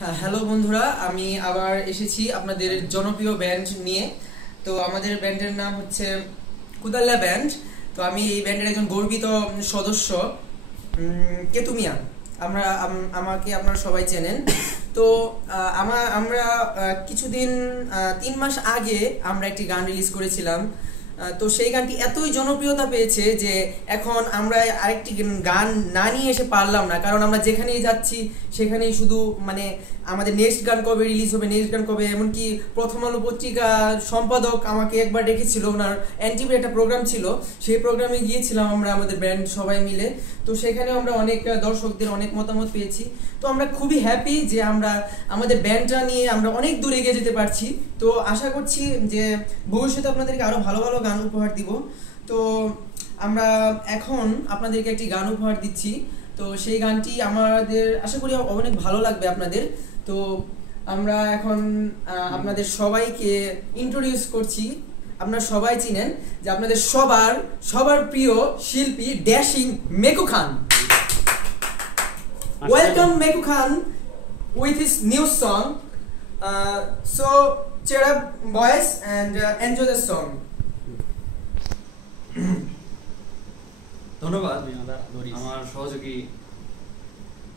Hello বন্ধুরা, আমি আবার এসেছি আপনাদের জনপ্রিয় ব্যান্ড নিয়ে। তো আমাদের ব্যান্ডের নাম হচ্ছে কুদাল্লা ব্যান্ড। তো আমি এই ব্যান্ডের একজন গর্বিত সদস্য, কেতু মিয়া। আমাকে আপনারা সবাই চেনেন। তো আমরা কিছুদিন 3 মাস আগে আমরা একটি গান রিলিজ করেছিলাম। তো সেই গানটি এতই জনপ্রিয়তা পেয়েছে যে এখন আমরা আরেকটি গান না নিয়ে এসে পারলাম না, কারণ আমরা যেখানেই যাচ্ছি সেখানেই শুধু আমাদের নেক্সট গান কবে রিলিজ হবে, নেক্সট গান কবে। এমনকি প্রথম আলো পত্রিকার সম্পাদক আমাকে একবার ডেকেছিল, ওনার এনটিভির একটা প্রোগ্রাম ছিল, সেই প্রোগ্রামে গিয়েছিলাম আমরা আমাদের ব্যান্ড সবাই মিলে। তো সেখানে আমরা অনেক দর্শকদের অনেক মতামত পেয়েছি। তো আমরা খুবই হ্যাপি যে আমরা আমাদের ব্যান্ডটা নিয়ে আমরা অনেক দূর এগিয়ে যেতে পারছি। তো আশা করছি যে ভবিষ্যতে আপনাদেরকে আরো ভালো ভালো গান উপহার দিব। তো আমরা এখন আপনাদেরকে একটি গান উপহার দিচ্ছি। তো সেই গানটি আমাদের আশা করি অনেক ভালো লাগবে আপনাদের। তো আমরা এখন আপনাদের সবাইকে ইন্ট্রোডিউস করছি। আপনারা সবাই চিনেন যে আপনাদের সবার প্রিয় শিল্পী dashing Meku Khan. Welcome Meku Khan with his new song. So cheer up boys and enjoy the song. ধন্যবাদ আমার সহযোগী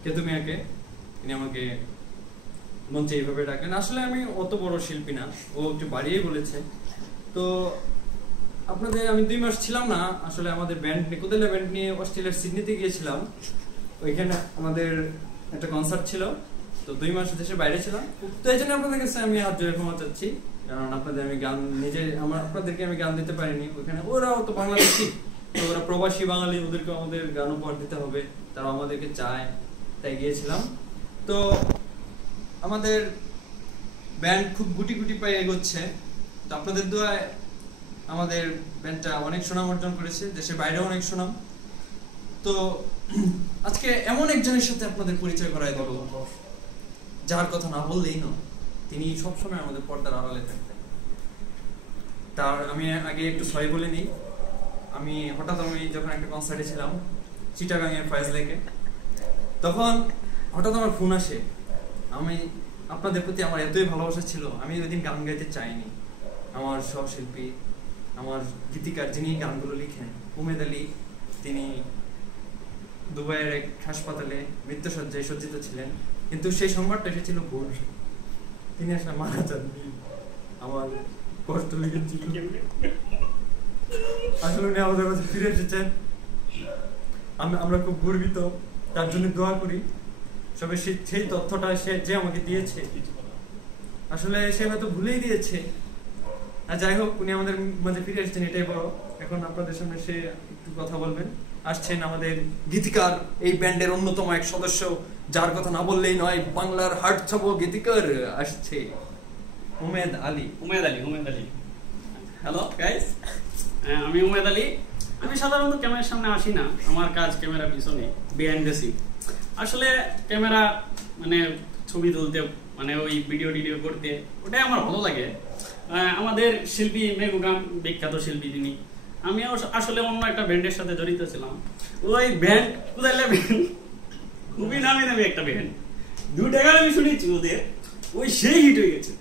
কেতু মিয়াকে, তিনি আমাকে মঞ্চে এইভাবে ডাকেন। আসলে আমি অত বড় শিল্পী না, ও একটু বাড়িয়েই বলেছে। তো আপনাদের আমি 2 মাস ছিলাম না, আসলে আমাদের ব্যান্ড কুদাল্লা ব্যান্ড নিয়ে অস্ট্রেলিয়ার সিডনিতে গিয়েছিলাম। ওইখানে আমাদের একটা কনসার্ট ছিল, তো 2 মাস দেশের বাইরে ছিলাম। তো এই জন্য আপনাদের কাছে আমি হাত জোড়ে ক্ষমা চাচ্ছি, কারণ আপনাদের আমি গান আপনাদেরকে আমি গান দিতে পারিনি। ওইখানে ওরাও তো বাংলাদেশি, তো ওরা প্রবাসী বাঙালি, ওদেরকে আমাদের গান উপহার দিতে হবে, তারা আমাদেরকে চায়, তাই গিয়েছিলাম। তো আমাদের ব্যান্ড খুব গুটি গুটি পায়ে এগোচ্ছে। তো আপনাদের দোয়ায় আমাদের ব্যান্ডটা অনেক সুনাম অর্জন করেছে, দেশের বাইরেও অনেক সুনাম। তো আজকে এমন একজনের সাথে আপনাদের পরিচয় করাই দেব, যার কথা না বললেই না, তিনি সবসময় আমাদের পর্দার আড়ালে থাকতেন। তার আমি আগে একটু সরি বলে নিই। আমি যখন একটা কনসার্টে ছিলাম চিটাগাং এর ফয়েজ লেকে, তখন হঠাৎ আমার ফোন আসে। আমি আপনাদের প্রতি আমার এতই ভালোবাসা ছিল, আমি ওই দিন গান গাইতে চাইনি। আমার সহশিল্পী, আমার গীতিকার, যিনি গানগুলো লিখেন, উমেদ আলী, তিনি দুবাইয়ের এক হাসপাতালে মৃত্যুসজ্জায় সজ্জিত ছিলেন, কিন্তু সেই সংবাদটা এসেছিল ভোর। তিনি আসলে মারা যাননি। আমার কষ্ট লেগেছিল, আসলে উনি আমাদের কাছে ফিরে এসেছেন। আমরা খুব গর্বিত, তার জন্য দোয়া করি। সবে সেই তথ্যটা যে আমাকে দিয়েছে, আসলে সে হয়তো ভুলেই দিয়েছে। আর যাই হোক, উনি আমাদের মাঝে ফিরে এসেছেন, এটাই বড়। এখন আপনাদের সামনে সে একটু কথা বলবেন। আসছেন আমাদের গীতিকার, এই ব্যান্ডের অন্যতম এক সদস্য, যার কথা না বললেই নয়, বাংলার হার্ট ছাপো গীতিকার আসছে উমেদ আলী। হ্যালো গাইস, আমি উমেদ আলী। আমি সাধারণত ক্যামেরার সামনে আসি না, আমার কাজ ক্যামেরা পিছনে, বিহাইন্ড দ্য সিন। আসলে ক্যামেরা ছবি তুলতে, ওই ভিডিও করতে, ওটাই আমার ভালো লাগে। আমাদের শিল্পী মেকু খান, বিখ্যাত শিল্পী তিনি। আমি আসলে অন্য একটা ব্যান্ডের সাথে জড়িত ছিলাম। ওই ব্যান্ড কুদাল্লা ব্যান্ড, খুবই নামি একটা ব্যান্ড। 2 টাকা আমি শুনেছি ওদের, ওই সেই হিট হয়ে গেছে।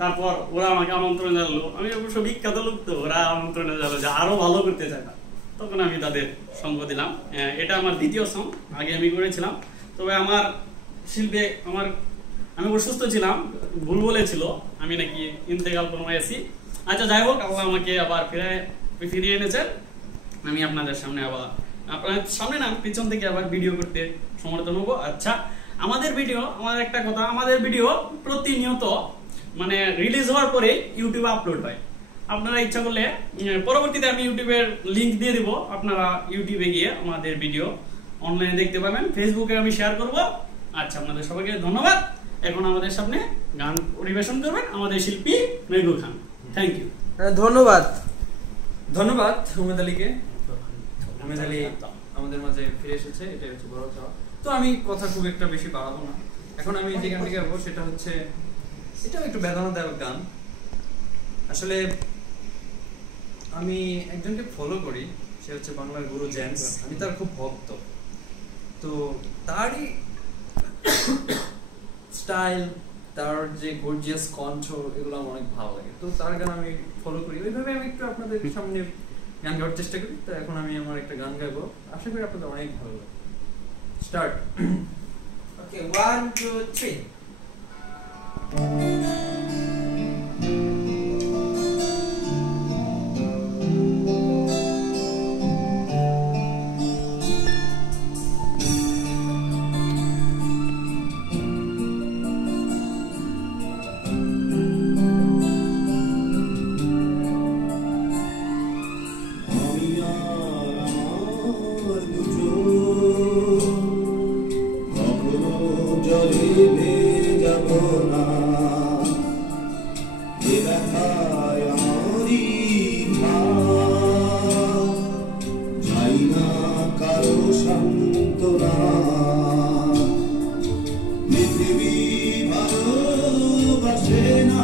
তারপর ওরা আমাকে আমন্ত্রণ জানালো, আমি অবশ্য বিখ্যাত লোক, তো ওরা আমন্ত্রণ জানালো যে আরো ভালো করতে চায় না। তখন আমি তাদের সঙ্গ দিলাম। এটা আমার 2য় সং, আগে আমি করেছিলাম। তবে আমার শিল্পে আমি অসুস্থ ছিলাম, ভুল বলেছিল, আমি নাকি ইন্তেকাল করছি। আচ্ছা যাই হোক, আল্লাহ আমাকে আবার ফিরিয়ে এনেছেন। আমি আপনাদের সামনে আবার, আপনাদের সামনে না, পিছন থেকে আবার ভিডিও করতে সমর্থন হবো। আচ্ছা, আমাদের একটা কথা, আমাদের ভিডিও প্রতিনিয়ত রিলিজ হওয়ার পরে ইউটিউবে আপলোড হয়। আপনারা ইচ্ছা করলে পরবর্তীতে আমি ইউটিউবের লিংক দিয়ে দিব, আপনারা ইউটিউবে গিয়ে আমাদের ভিডিও অনলাইনে দেখতে পাবেন। ফেসবুকে আমি শেয়ার করব। আচ্ছা, আপনাদের সবাইকে ধন্যবাদ। এখন আমাদের সামনে গান পরিবেশন করবেন আমাদের শিল্পী মেকু খান। Thank you. ধন্যবাদ উমেদ আলীকে। উমেদ আলী আমাদের মাঝে ফিরে এসেছে, এটাই হচ্ছে বড় চাওয়া। তো আমি কথা খুব একটা বেশি বাড়াবো না। এখন আমি যে গানটি গাবো সেটা হচ্ছে, এটাও একটু বেদনাদায়ক গান। আসলে আমি একজনকে ফলো করি, সে হচ্ছে বাংলার গুরু জেমস। আমি তার খুব ভক্ত। তো তারই স্টাইল, তার যে গর্জিয়াস কণ্ঠ, এগুলো আমার অনেক ভালো লাগে। তো তার গান আমি ফলো করি, ওইভাবে আমি একটু আপনাদের সামনে গান গাওয়ার চেষ্টা করি। তো এখন আমি আমার একটা গান গাইবো, আশা করি আপনাদের অনেক ভালো লাগে। স্টার্ট। ওকে, 1 2 3। পৃথিবী ভালোবাসে না।